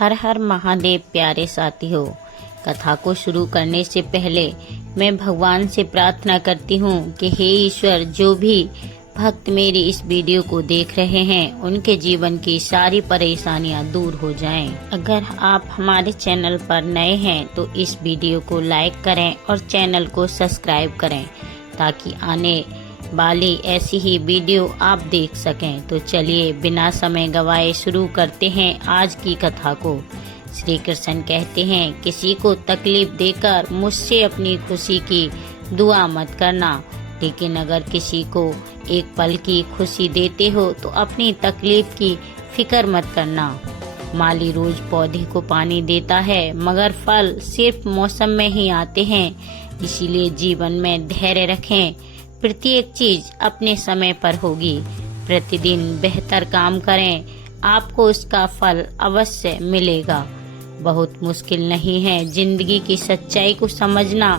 हर हर महादेव प्यारे साथियों, कथा को शुरू करने से पहले मैं भगवान से प्रार्थना करती हूँ कि हे ईश्वर, जो भी भक्त मेरी इस वीडियो को देख रहे हैं उनके जीवन की सारी परेशानियाँ दूर हो जाएं। अगर आप हमारे चैनल पर नए हैं तो इस वीडियो को लाइक करें और चैनल को सब्सक्राइब करें ताकि आने वाली ऐसी ही वीडियो आप देख सकें। तो चलिए बिना समय गवाए शुरू करते हैं आज की कथा को। श्री कृष्ण कहते हैं, किसी को तकलीफ देकर मुझसे अपनी खुशी की दुआ मत करना, लेकिन अगर किसी को एक पल की खुशी देते हो तो अपनी तकलीफ की फिक्र मत करना। माली रोज पौधे को पानी देता है मगर फल सिर्फ मौसम में ही आते हैं, इसीलिए जीवन में धैर्य रखें। प्रत्येक चीज अपने समय पर होगी। प्रतिदिन बेहतर काम करें, आपको उसका फल अवश्य मिलेगा। बहुत मुश्किल नहीं है जिंदगी की सच्चाई को समझना।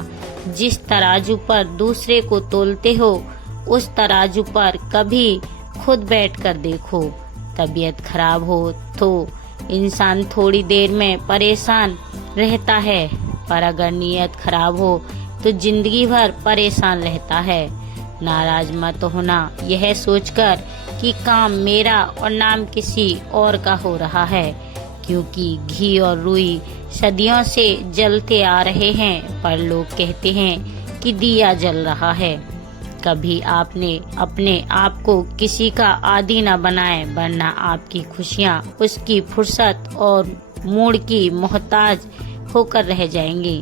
जिस तराजू पर दूसरे को तोलते हो उस तराजू पर कभी खुद बैठकर देखो। तबीयत खराब हो तो इंसान थोड़ी देर में परेशान रहता है, पर अगर नीयत खराब हो तो जिंदगी भर परेशान रहता है। नाराज मत होना यह सोचकर कि काम मेरा और नाम किसी और का हो रहा है, क्योंकि घी और रुई सदियों से जलते आ रहे हैं, पर लोग कहते हैं कि दिया जल रहा है। कभी आपने अपने आप को किसी का आदी न बनाए, वरना आपकी खुशियाँ उसकी फुर्सत और मूड की मोहताज होकर रह जाएंगी।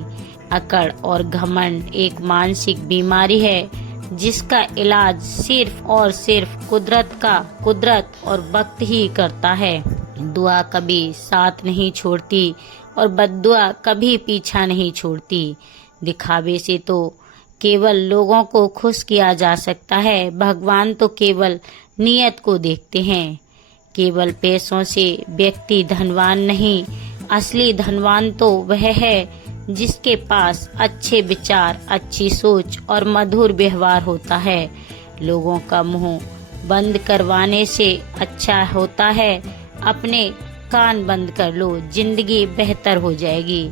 अकड़ और घमंड एक मानसिक बीमारी है जिसका इलाज सिर्फ और सिर्फ कुदरत और वक्त ही करता है। दुआ कभी साथ नहीं छोड़ती और बद्दुआ कभी पीछा नहीं छोड़ती। दिखावे से तो केवल लोगों को खुश किया जा सकता है, भगवान तो केवल नियत को देखते हैं। केवल पैसों से व्यक्ति धनवान नहीं, असली धनवान तो वह है जिसके पास अच्छे विचार, अच्छी सोच और मधुर व्यवहार होता है। लोगों का मुंह बंद करवाने से अच्छा होता है अपने कान बंद कर लो, जिंदगी बेहतर हो जाएगी।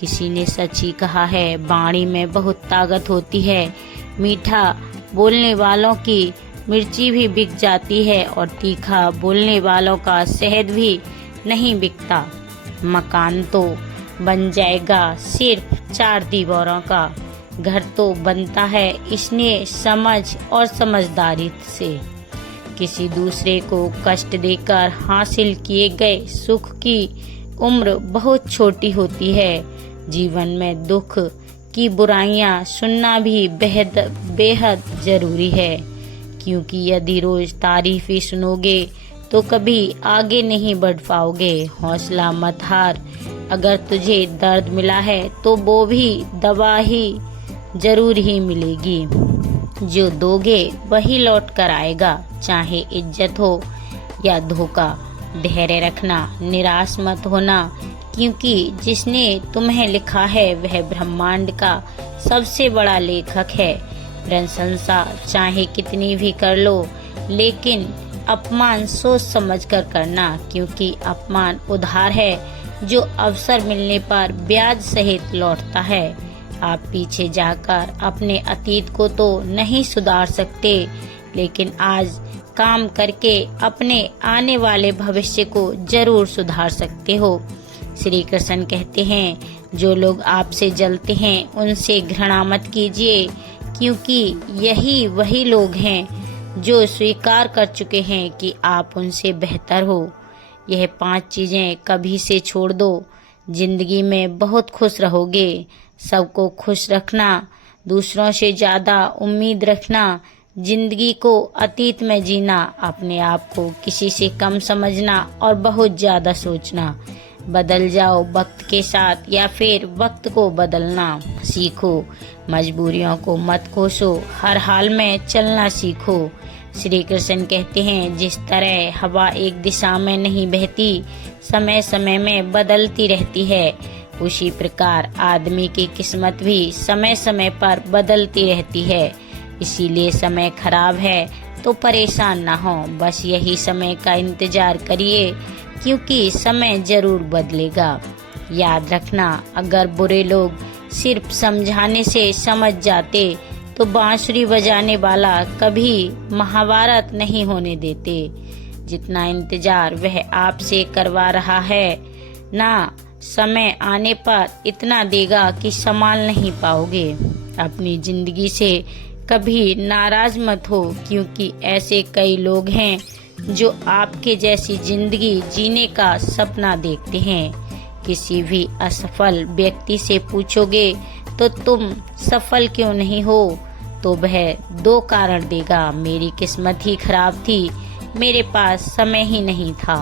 किसी ने सच ही कहा है, वाणी में बहुत ताकत होती है। मीठा बोलने वालों की मिर्ची भी बिक जाती है और तीखा बोलने वालों का शहद भी नहीं बिकता। मकान तो बन जाएगा सिर्फ 4 दीवारों का, घर तो बनता है इसने समझ और समझदारी से। किसी दूसरे को कष्ट देकर हासिल किए गए सुख की उम्र बहुत छोटी होती है। जीवन में दुख की बुराइयां सुनना भी बेहद जरूरी है, क्योंकि यदि रोज तारीफ ही सुनोगे तो कभी आगे नहीं बढ़ पाओगे। हौसला मत हार, अगर तुझे दर्द मिला है तो वो भी दवा ही जरूर ही मिलेगी। जो दोगे वही लौट कर आएगा, चाहे इज्जत हो या धोखा। धैर्य रखना, निराश मत होना, क्योंकि जिसने तुम्हें लिखा है वह ब्रह्मांड का सबसे बड़ा लेखक है। प्रशंसा चाहे कितनी भी कर लो, लेकिन अपमान सोच समझ कर करना, क्योंकि अपमान उधार है जो अवसर मिलने पर ब्याज सहित लौटता है। आप पीछे जाकर अपने अतीत को तो नहीं सुधार सकते, लेकिन आज काम करके अपने आने वाले भविष्य को जरूर सुधार सकते हो। श्री कृष्ण कहते हैं, जो लोग आपसे जलते हैं उनसे घृणा मत कीजिए, क्योंकि यही वही लोग हैं जो स्वीकार कर चुके हैं कि आप उनसे बेहतर हो। यह 5 चीजें कभी से छोड़ दो, जिंदगी में बहुत खुश रहोगे। सबको खुश रखना, दूसरों से ज्यादा उम्मीद रखना, जिंदगी को अतीत में जीना, अपने आप को किसी से कम समझना और बहुत ज्यादा सोचना। बदल जाओ वक्त के साथ या फिर वक्त को बदलना सीखो। मजबूरियों को मत कोसो, हर हाल में चलना सीखो। श्री कृष्ण कहते हैं, जिस तरह हवा एक दिशा में नहीं बहती, समय समय में बदलती रहती है, उसी प्रकार आदमी की किस्मत भी समय समय पर बदलती रहती है। इसीलिए समय खराब है तो परेशान ना हो, बस यही समय का इंतजार करिए। क्योंकि समय जरूर बदलेगा। याद रखना, अगर बुरे लोग सिर्फ समझाने से समझ जाते तो बांसुरी बजाने वाला कभी महाभारत नहीं होने देते। जितना इंतजार वह आपसे करवा रहा है ना, समय आने पर इतना देगा कि संभाल नहीं पाओगे। अपनी जिंदगी से कभी नाराज मत हो, क्योंकि ऐसे कई लोग हैं जो आपके जैसी जिंदगी जीने का सपना देखते हैं। किसी भी असफल व्यक्ति से पूछोगे तो तुम सफल क्यों नहीं हो, तो वह 2 कारण देगा, मेरी किस्मत ही खराब थी, मेरे पास समय ही नहीं था।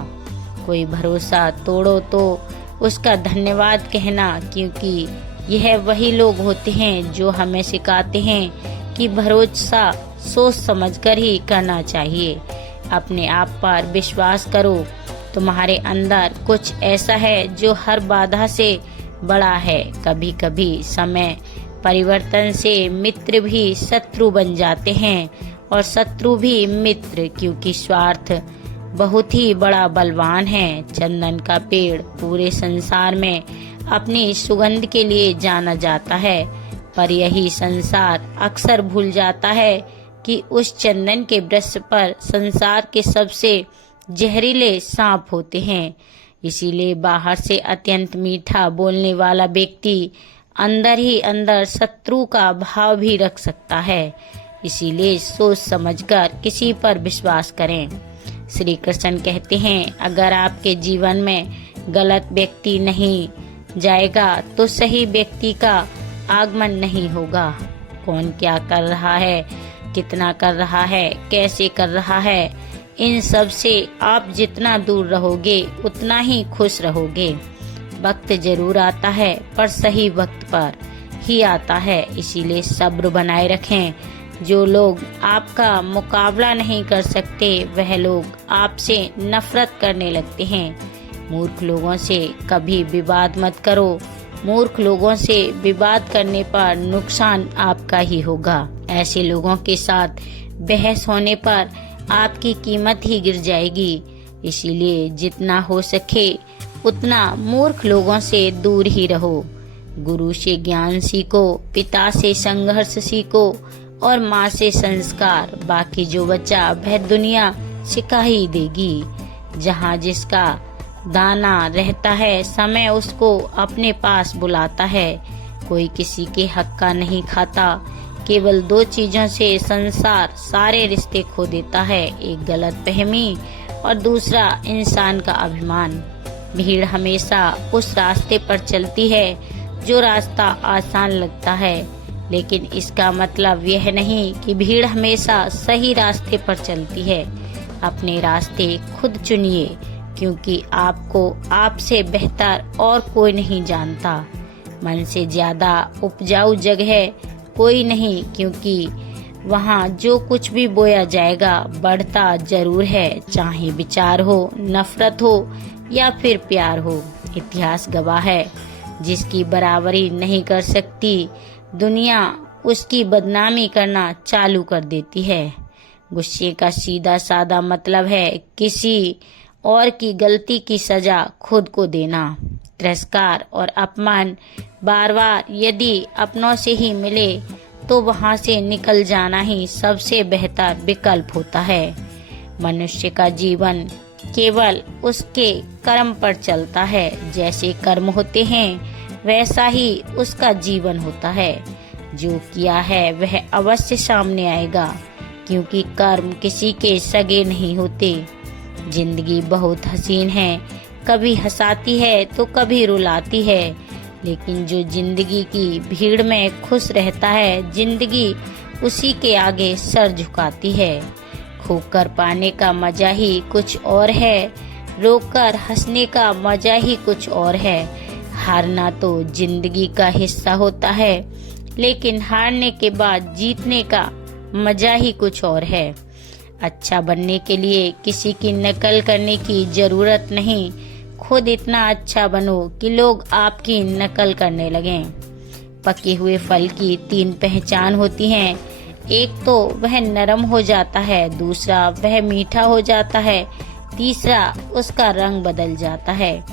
कोई भरोसा तोड़ो तो उसका धन्यवाद कहना, क्योंकि यह वही लोग होते हैं जो हमें सिखाते हैं कि भरोसा सोच समझकर ही करना चाहिए। अपने आप पर विश्वास करो, तुम्हारे अंदर कुछ ऐसा है जो हर बाधा से बड़ा है। कभी कभी समय परिवर्तन से मित्र भी शत्रु बन जाते हैं और शत्रु भी मित्र, क्योंकि स्वार्थ बहुत ही बड़ा बलवान है। चंदन का पेड़ पूरे संसार में अपनी सुगंध के लिए जाना जाता है, पर यही संसार अक्सर भूल जाता है कि उस चंदन के वृक्ष पर संसार के सबसे जहरीले सांप होते हैं। इसीलिए बाहर से अत्यंत मीठा बोलने वाला व्यक्ति अंदर ही अंदर शत्रु का भाव भी रख सकता है। इसीलिए सोच समझकर किसी पर विश्वास करें। श्री कृष्ण कहते हैं, अगर आपके जीवन में गलत व्यक्ति नहीं जाएगा तो सही व्यक्ति का आगमन नहीं होगा। कौन क्या कर रहा है, कितना कर रहा है, कैसे कर रहा है, इन सब से आप जितना दूर रहोगे उतना ही खुश रहोगे। वक्त जरूर आता है, पर सही वक्त पर ही आता है। इसीलिए सब्र बनाए रखें। जो लोग आपका मुकाबला नहीं कर सकते, वह लोग आपसे नफरत करने लगते हैं। मूर्ख लोगों से कभी विवाद मत करो। मूर्ख लोगों से विवाद करने पर नुकसान आपका ही होगा। ऐसे लोगों के साथ बहस होने पर आपकी कीमत ही गिर जाएगी। इसीलिए जितना हो सके उतना मूर्ख लोगों से दूर ही रहो। गुरु से ज्ञान सीखो, पिता से संघर्ष सीखो और माँ से संस्कार। बाकी जो बचा वह दुनिया सिखा ही देगी। जहाँ जिसका दाना रहता है, समय उसको अपने पास बुलाता है। कोई किसी के हक का नहीं खाता। केवल 2 चीजों से संसार सारे रिश्ते खो देता है, एक गलतफहमी और दूसरा इंसान का अभिमान। भीड़ हमेशा उस रास्ते पर चलती है जो रास्ता आसान लगता है, लेकिन इसका मतलब यह नहीं कि भीड़ हमेशा सही रास्ते पर चलती है। अपने रास्ते खुद चुनिए, क्योंकि आपको आपसे बेहतर और कोई नहीं जानता। मन से ज्यादा उपजाऊ जगह कोई नहीं, क्योंकि वहाँ जो कुछ भी बोया जाएगा बढ़ता जरूर है, चाहे विचार हो, नफरत हो या फिर प्यार हो। इतिहास गवाह है, जिसकी बराबरी नहीं कर सकती दुनिया उसकी बदनामी करना चालू कर देती है। गुस्से का सीधा साधा मतलब है किसी और की गलती की सजा खुद को देना। तिरस्कार और अपमान बार बार यदि अपनों से ही मिले तो वहाँ से निकल जाना ही सबसे बेहतर विकल्प होता है। मनुष्य का जीवन केवल उसके कर्म पर चलता है। जैसे कर्म होते हैं वैसा ही उसका जीवन होता है। जो किया है वह अवश्य सामने आएगा, क्योंकि कर्म किसी के सगे नहीं होते। जिंदगी बहुत हसीन है, कभी हंसाती है तो कभी रुलाती है, लेकिन जो जिंदगी की भीड़ में खुश रहता है, जिंदगी उसी के आगे सर झुकाती है। खोकर पाने का मजा ही कुछ और है, रोकर हंसने का मजा ही कुछ और है। हारना तो जिंदगी का हिस्सा होता है, लेकिन हारने के बाद जीतने का मजा ही कुछ और है। अच्छा बनने के लिए किसी की नकल करने की जरूरत नहीं, खुद इतना अच्छा बनो कि लोग आपकी नकल करने लगें। पके हुए फल की 3 पहचान होती हैं। एक तो वह नरम हो जाता है, दूसरा वह मीठा हो जाता है, तीसरा, उसका रंग बदल जाता है।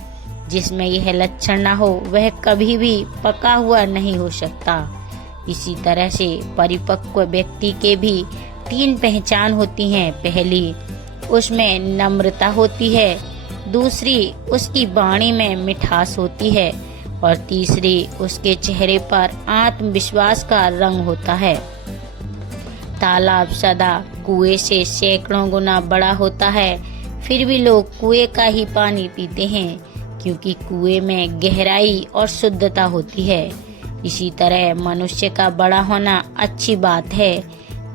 जिसमें यह लक्षण न हो वह कभी भी पका हुआ नहीं हो सकता। इसी तरह से परिपक्व व्यक्ति के भी 3 पहचान होती हैं। पहली, उसमें नम्रता होती है। दूसरी, उसकी वाणी में मिठास होती है। और तीसरी, उसके चेहरे पर आत्मविश्वास का रंग होता है। तालाब सदा कुएं से सैकड़ों गुना बड़ा होता है, फिर भी लोग कुएं का ही पानी पीते हैं, क्योंकि कुएं में गहराई और शुद्धता होती है। इसी तरह मनुष्य का बड़ा होना अच्छी बात है,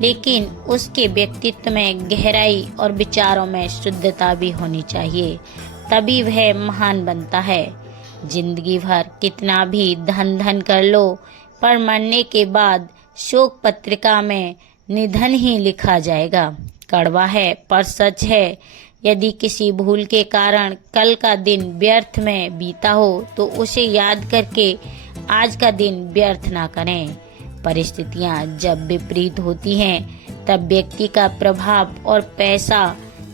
लेकिन उसके व्यक्तित्व में गहराई और विचारों में शुद्धता भी होनी चाहिए, तभी वह महान बनता है। जिंदगी भर कितना भी धन धन कर लो, पर मरने के बाद शोक पत्रिका में निधन ही लिखा जाएगा। कड़वा है पर सच है। यदि किसी भूल के कारण कल का दिन व्यर्थ में बीता हो तो उसे याद करके आज का दिन व्यर्थ ना करें। परिस्थितियां जब विपरीत होती हैं तब व्यक्ति का प्रभाव और पैसा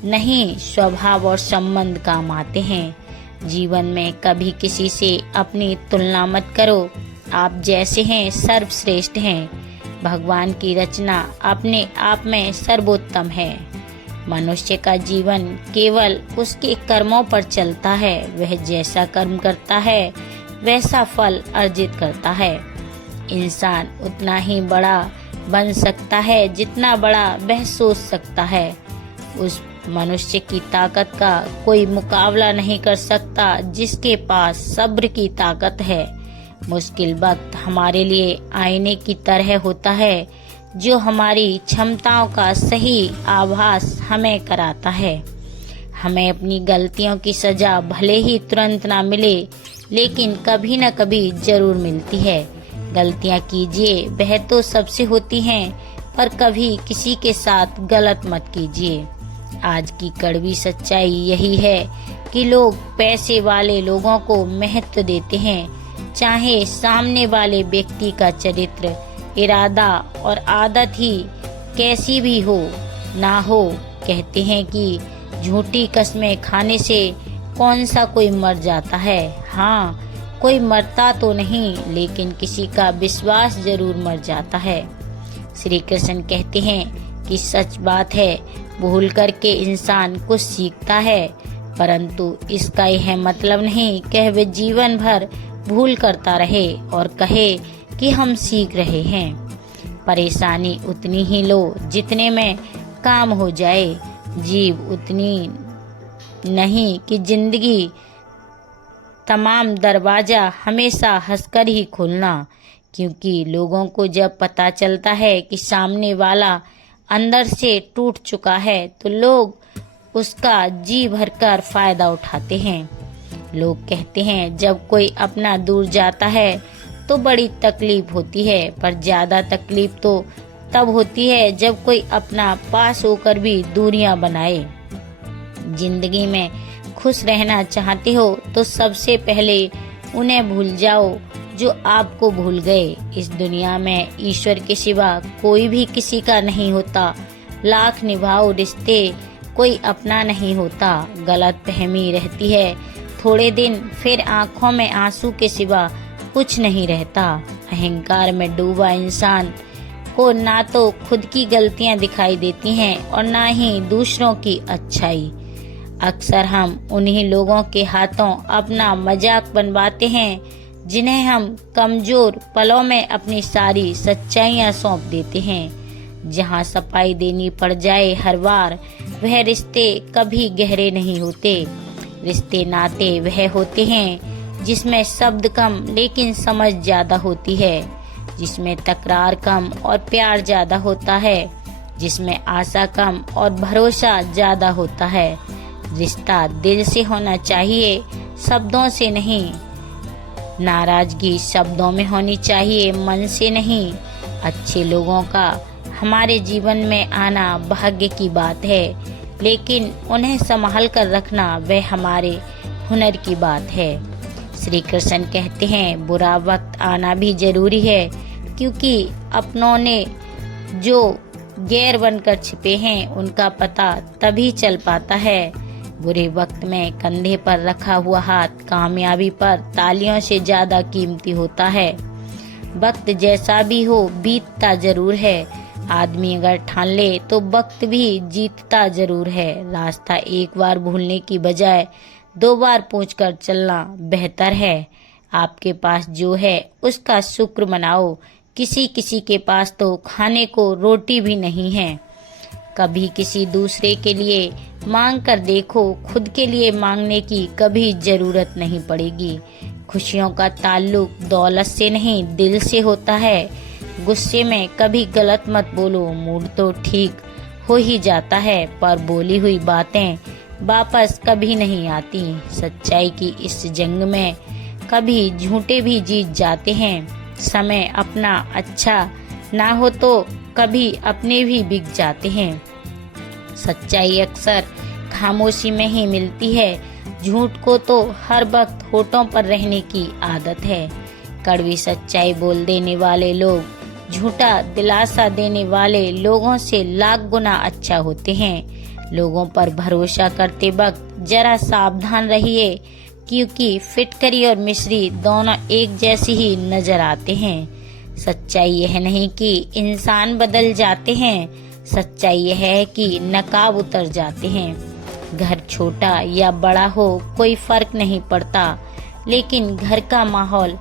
नहीं, स्वभाव और संबंध काम आते हैं। जीवन में कभी किसी से अपनी तुलना मत करो। आप जैसे हैं सर्वश्रेष्ठ हैं। भगवान की रचना अपने आप में सर्वोत्तम है। मनुष्य का जीवन केवल उसके कर्मों पर चलता है। वह जैसा कर्म करता है वैसा फल अर्जित करता है। इंसान उतना ही बड़ा बन सकता है जितना बड़ा वह सोच सकता है। उस मनुष्य की ताकत का कोई मुकाबला नहीं कर सकता जिसके पास सब्र की ताकत है। मुश्किल वक्त हमारे लिए आईने की तरह होता है, जो हमारी क्षमताओं का सही आभास हमें कराता है। हमें अपनी गलतियों की सजा भले ही तुरंत ना मिले, लेकिन कभी न कभी जरूर मिलती है। गलतियां कीजिए, वह तो सबसे होती हैं, पर कभी किसी के साथ गलत मत कीजिए। आज की कड़वी सच्चाई यही है कि लोग पैसे वाले लोगों को महत्व देते हैं, चाहे सामने वाले व्यक्ति का चरित्र, इरादा और आदत ही कैसी भी हो ना हो। कहते हैं कि झूठी कस्में खाने से कौन सा कोई मर जाता है। हाँ, कोई मरता तो नहीं, लेकिन किसी का विश्वास जरूर मर जाता है। श्री कृष्ण कहते हैं कि सच बात है, भूल करके इंसान कुछ सीखता है, परंतु इसका यह मतलब नहीं कि वह जीवन भर भूल करता रहे और कहे कि हम सीख रहे हैं। परेशानी उतनी ही लो जितने में काम हो जाए। जीव उतनी नहीं कि जिंदगी तमाम दरवाजा हमेशा हंसकर ही खोलना, क्योंकि लोगों को जब पता चलता है कि सामने वाला अंदर से टूट चुका है तो लोग उसका जी भरकर फायदा उठाते हैं। लोग कहते हैं जब कोई अपना दूर जाता है तो बड़ी तकलीफ होती है, पर ज्यादा तकलीफ तो तब होती है जब कोई अपना पास होकर भी दूरियां बनाए। जिंदगी में खुश रहना चाहते हो तो सबसे पहले उन्हें भूल जाओ जो आपको भूल गए। इस दुनिया में ईश्वर के सिवा कोई भी किसी का नहीं होता। लाख निभाओ रिश्ते, कोई अपना नहीं होता। गलत फहमी रहती है थोड़े दिन, फिर आंखों में आंसू के सिवा कुछ नहीं रहता। अहंकार में डूबा इंसान को ना तो खुद की गलतियां दिखाई देती हैं और ना ही दूसरों की अच्छाई। अक्सर हम उन्हीं लोगों के हाथों अपना मजाक बनवाते हैं जिन्हें हम कमजोर पलों में अपनी सारी सच्चाइयां सौंप देते हैं। जहां सफाई देनी पड़ जाए हर बार, वह रिश्ते कभी गहरे नहीं होते। रिश्ते नाते वह होते हैं जिसमें शब्द कम लेकिन समझ ज्यादा होती है, जिसमें तकरार कम और प्यार ज्यादा होता है, जिसमें आशा कम और भरोसा ज्यादा होता है। रिश्ता दिल से होना चाहिए, शब्दों से नहीं। नाराजगी शब्दों में होनी चाहिए, मन से नहीं। अच्छे लोगों का हमारे जीवन में आना भाग्य की बात है, लेकिन उन्हें संभाल कर रखना वह हमारे हुनर की बात है। श्री कृष्ण कहते हैं बुरा वक्त आना भी जरूरी है, क्योंकि अपनों ने जो गैर बनकर छिपे हैं उनका पता तभी चल पाता है बुरे वक्त में कंधे पर रखा हुआ हाथ कामयाबी पर तालियों से ज्यादा कीमती होता है। वक्त जैसा भी हो बीतता जरूर है। आदमी अगर ठान ले तो वक्त भी जीतता जरूर है। रास्ता एक बार भूलने की बजाय 2 बार पूछकर चलना बेहतर है। आपके पास जो है उसका शुक्र मनाओ। किसी किसी के पास तो खाने को रोटी भी नहीं है। कभी किसी दूसरे के लिए मांग कर देखो, खुद के लिए मांगने की कभी जरूरत नहीं पड़ेगी। खुशियों का ताल्लुक दौलत से नहीं दिल से होता है। गुस्से में कभी गलत मत बोलो, मूड तो ठीक हो ही जाता है पर बोली हुई बातें वापस कभी नहीं आती। सच्चाई की इस जंग में कभी झूठे भी जीत जाते हैं। समय अपना अच्छा ना हो तो कभी अपने भी बिक जाते हैं। सच्चाई अक्सर खामोशी में ही मिलती है। झूठ को तो हर वक्त होठों पर रहने की आदत है। कड़वी सच्चाई बोल देने वाले लोग झूठा दिलासा देने वाले लोगों से लाख गुना अच्छा होते हैं। लोगों पर भरोसा करते वक्त जरा सावधान रहिए, क्योंकि फिटकरी और मिश्री दोनों एक जैसी ही नजर आते हैं। सच्चाई यह नहीं कि इंसान बदल जाते हैं, सच्चाई यह है कि नकाब उतर जाते हैं। घर छोटा या बड़ा हो कोई फर्क नहीं पड़ता, लेकिन घर का माहौल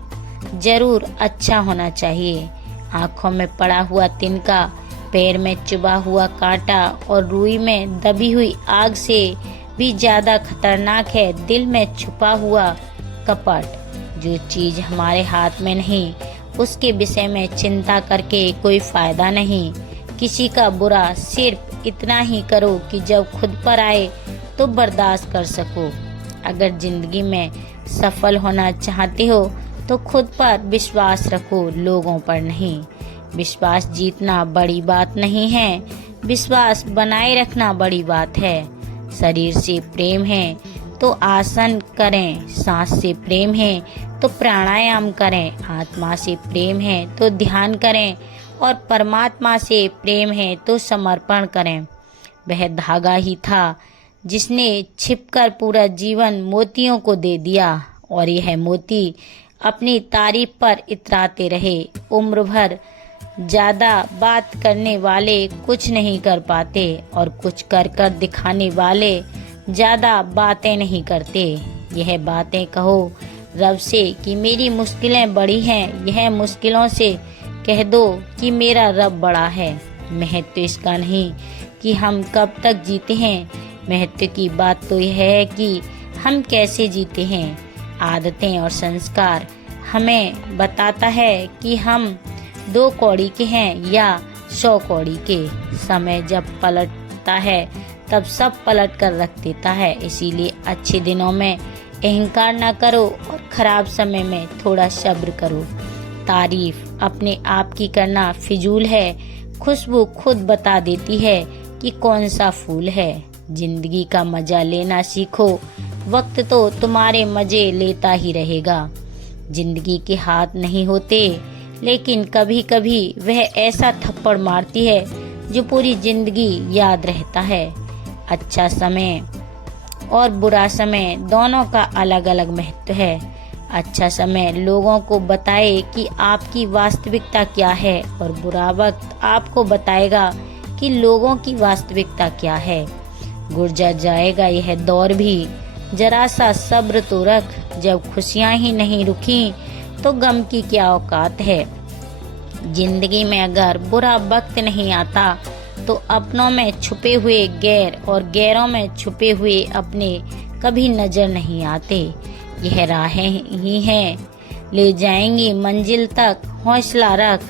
जरूर अच्छा होना चाहिए। आंखों में पड़ा हुआ तिनका, पैर में चुभा हुआ कांटा और रुई में दबी हुई आग से भी ज्यादा खतरनाक है दिल में छुपा हुआ कपट। जो चीज हमारे हाथ में नहीं उसके विषय में चिंता करके कोई फायदा नहीं। किसी का बुरा सिर्फ इतना ही करो कि जब खुद पर आए तो बर्दाश्त कर सको। अगर जिंदगी में सफल होना चाहते हो तो खुद पर विश्वास रखो, लोगों पर नहीं। विश्वास जीतना बड़ी बात नहीं है, विश्वास बनाए रखना बड़ी बात है। शरीर से प्रेम है तो आसन करें, सांस से प्रेम है तो प्राणायाम करें, आत्मा से प्रेम है तो ध्यान करें और परमात्मा से प्रेम है तो समर्पण करें। वह धागा ही था जिसने छिपकर पूरा जीवन मोतियों को दे दिया, और यह मोती अपनी तारीफ पर इतराते रहे। उम्र भर ज्यादा बात करने वाले कुछ नहीं कर पाते और कुछ कर कर दिखाने वाले ज्यादा बातें नहीं करते। यह बातें कहो रब से कि मेरी मुश्किलें बड़ी हैं, यह मुश्किलों से कह दो कि मेरा रब बड़ा है। महत्व इसका नहीं कि हम कब तक जीते हैं, महत्व की बात तो यह है कि हम कैसे जीते हैं। आदतें और संस्कार हमें बताता है कि हम 2 कौड़ी के हैं या 100 कौड़ी के। समय जब पलटता है तब सब पलट कर रख देता है। इसीलिए अच्छे दिनों में अहंकार न करो और खराब समय में थोड़ा सब्र करो। तारीफ अपने आप की करना फिजूल है, खुशबू खुद बता देती है कि कौन सा फूल है। जिंदगी का मजा लेना सीखो, वक्त तो तुम्हारे मजे लेता ही रहेगा। जिंदगी के हाथ नहीं होते, लेकिन कभी कभी वह ऐसा थप्पड़ मारती है जो पूरी जिंदगी याद रहता है। अच्छा समय और बुरा समय दोनों का अलग अलग महत्व है। अच्छा समय लोगों को बताए कि आपकी वास्तविकता क्या है, और बुरा वक्त आपको बताएगा कि लोगों की वास्तविकता क्या है। गुजर जाएगा यह दौर भी, जरा सा सब्र तो रख। जब खुशियां ही नहीं रुकी तो गम की क्या औकात है। जिंदगी में अगर बुरा वक्त नहीं आता तो अपनों में छुपे हुए गैर और गैरों में छुपे हुए अपने कभी नजर नहीं आते। यह राहें ही हैं, ले जाएंगी मंजिल तक, हौसला रख।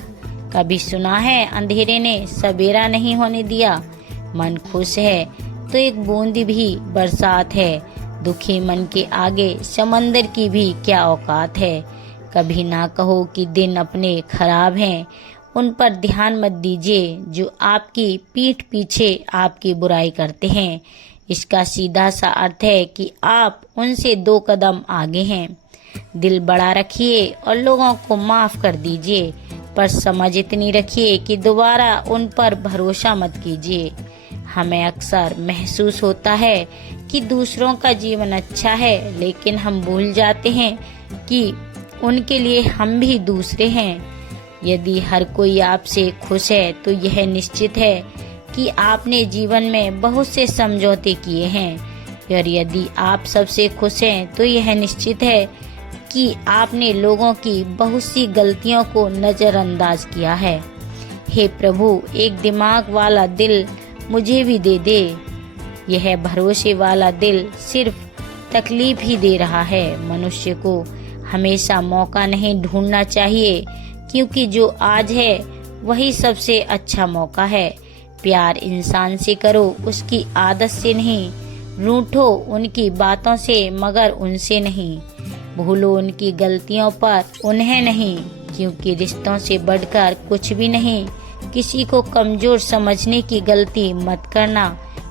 कभी सुना है अंधेरे ने सवेरा नहीं होने दिया। मन खुश है तो एक बूंद भी बरसात है। दुखी मन के आगे समंदर की भी क्या औकात है। कभी ना कहो कि दिन अपने खराब हैं, उन पर ध्यान मत दीजिए जो आपकी पीठ पीछे आपकी बुराई करते हैं। इसका सीधा सा अर्थ है कि आप उनसे 2 कदम आगे हैं। दिल बड़ा रखिए और लोगों को माफ कर दीजिए, पर समझ इतनी रखिए कि दोबारा उन पर भरोसा मत कीजिए। हमें अक्सर महसूस होता है कि दूसरों का जीवन अच्छा है, लेकिन हम भूल जाते हैं कि उनके लिए हम भी दूसरे हैं। यदि हर कोई आपसे खुश है तो यह निश्चित है कि आपने जीवन में बहुत से समझौते किए हैं, और यदि आप सबसे खुश हैं तो यह निश्चित है कि आपने लोगों की बहुत सी गलतियों को नजरअंदाज किया है। हे प्रभु, एक दिमाग वाला दिल मुझे भी दे दे। यह भरोसे वाला दिल सिर्फ तकलीफ ही दे रहा है। मनुष्य को हमेशा मौका नहीं ढूंढना चाहिए, क्योंकि जो आज है वही सबसे अच्छा मौका है। प्यार इंसान से करो, उसकी आदत से नहीं। रूठो उनकी बातों से, मगर उनसे नहीं। भूलो उनकी गलतियों पर, उन्हें नहीं, क्योंकि रिश्तों से बढ़कर कुछ भी नहीं। किसी को कमजोर समझने की गलती मत करना,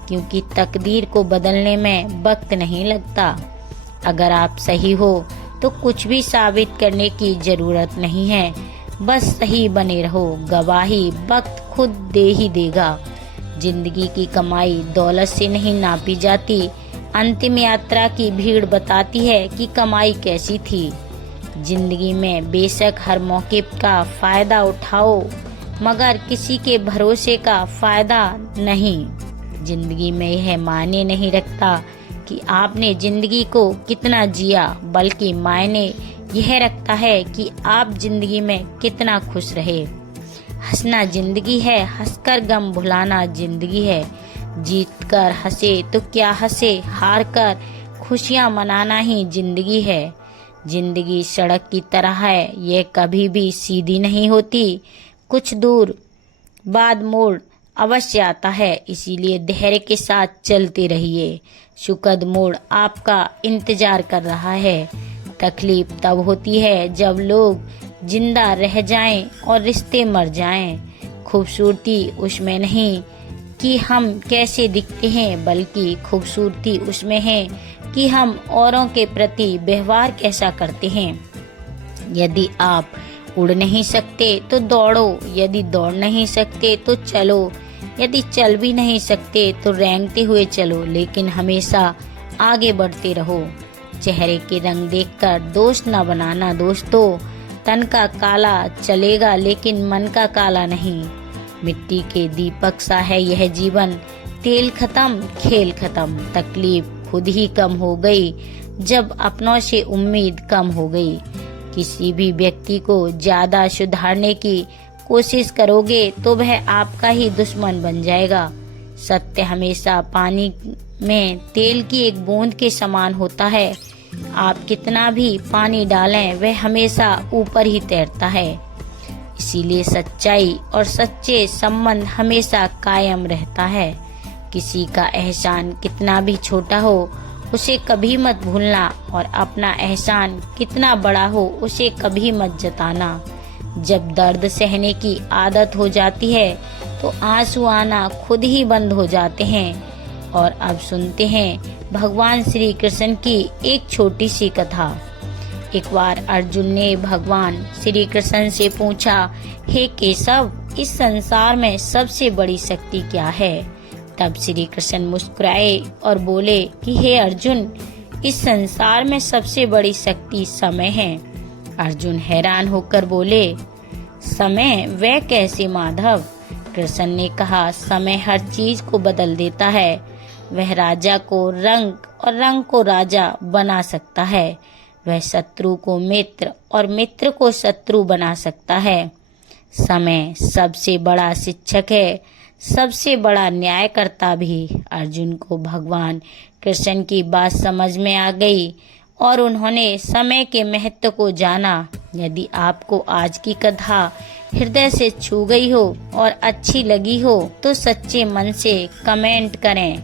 क्योंकि तकदीर को बदलने में वक्त नहीं लगता। अगर आप सही हो तो कुछ भी साबित करने की जरूरत नहीं है, बस सही बने रहो। गवाही वक्त खुद दे ही देगा। जिंदगी की कमाई दौलत से नहीं नापी जाती। अंतिम यात्रा की भीड़ बताती है कि कमाई कैसी थी। जिंदगी में बेशक हर मौके का फायदा उठाओ, मगर किसी के भरोसे का फायदा नहीं। जिंदगी में यह मायने नहीं रखता कि आपने जिंदगी को कितना जिया, बल्कि मायने यह रखता है कि आप जिंदगी में कितना खुश रहे। हंसना जिंदगी है, हंसकर गम भुलाना जिंदगी है। जीत कर हंसे तो क्या हंसे, हार कर खुशियाँ मनाना ही जिंदगी है। जिंदगी सड़क की तरह है, ये कभी भी सीधी नहीं होती। कुछ दूर बाद मोड़ अवश्य आता है, इसीलिए धैर्य के साथ चलते रहिए। सुखद मोड़ आपका इंतजार कर रहा है। तकलीफ तब होती है जब लोग जिंदा रह जाएं और रिश्ते मर जाएं। खूबसूरती उसमें नहीं कि हम कैसे दिखते हैं, बल्कि खूबसूरती उसमें है कि हम औरों के प्रति व्यवहार कैसा करते हैं। यदि आप उड़ नहीं सकते तो दौड़ो, यदि दौड़ नहीं सकते तो चलो, यदि चल भी नहीं सकते तो रेंगते हुए चलो, लेकिन हमेशा आगे बढ़ते रहो। चेहरे के रंग देखकर दोस्त न बनाना दोस्तों। तन का काला चलेगा, लेकिन मन का काला नहीं। मिट्टी के दीपक सा है यह जीवन। तेल खत्म, खेल खत्म। तकलीफ खुद ही कम हो गई जब अपनों से उम्मीद कम हो गई। किसी भी व्यक्ति को ज्यादा सुधारने की कोशिश करोगे तो वह आपका ही दुश्मन बन जाएगा। सत्य हमेशा पानी में तेल की एक बूंद के समान होता है। आप कितना भी पानी डालें, वह हमेशा ऊपर ही तैरता है। इसीलिए सच्चाई और सच्चे संबंध हमेशा कायम रहता है। किसी का एहसान कितना भी छोटा हो, उसे कभी मत भूलना, और अपना एहसान कितना बड़ा हो, उसे कभी मत जताना। जब दर्द सहने की आदत हो जाती है तो आंसू आना खुद ही बंद हो जाते हैं। और अब सुनते हैं भगवान श्री कृष्ण की एक छोटी सी कथा। एक बार अर्जुन ने भगवान श्री कृष्ण से पूछा, हे केशव, इस संसार में सबसे बड़ी शक्ति क्या है? तब श्री कृष्ण मुस्कुराए और बोले कि हे अर्जुन, इस संसार में सबसे बड़ी शक्ति समय है। अर्जुन हैरान होकर बोले, समय? वह कैसे माधव? कृष्ण ने कहा, समय हर चीज को बदल देता है। वह राजा को रंग और रंग को राजा बना सकता है। वह शत्रु को मित्र और मित्र को शत्रु बना सकता है। समय सबसे बड़ा शिक्षक है, सबसे बड़ा न्यायकर्ता भी। अर्जुन को भगवान कृष्ण की बात समझ में आ गई और उन्होंने समय के महत्व को जाना। यदि आपको आज की कथा हृदय से छू गई हो और अच्छी लगी हो तो सच्चे मन से कमेंट करें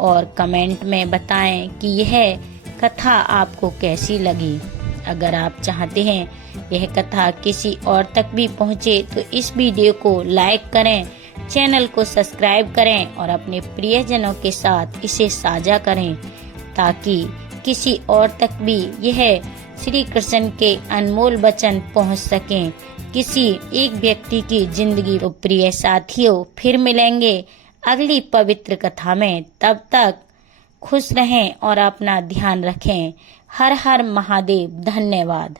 और कमेंट में बताएं कि यह कथा आपको कैसी लगी। अगर आप चाहते हैं यह कथा किसी और तक भी पहुंचे तो इस वीडियो को लाइक करें, चैनल को सब्सक्राइब करें और अपने प्रियजनों के साथ इसे साझा करें, ताकि किसी और तक भी यह श्री कृष्ण के अनमोल वचन पहुंच सकें किसी एक व्यक्ति की जिंदगी। तो प्रिय साथियों, फिर मिलेंगे अगली पवित्र कथा में। तब तक खुश रहें और अपना ध्यान रखें। हर हर महादेव। धन्यवाद।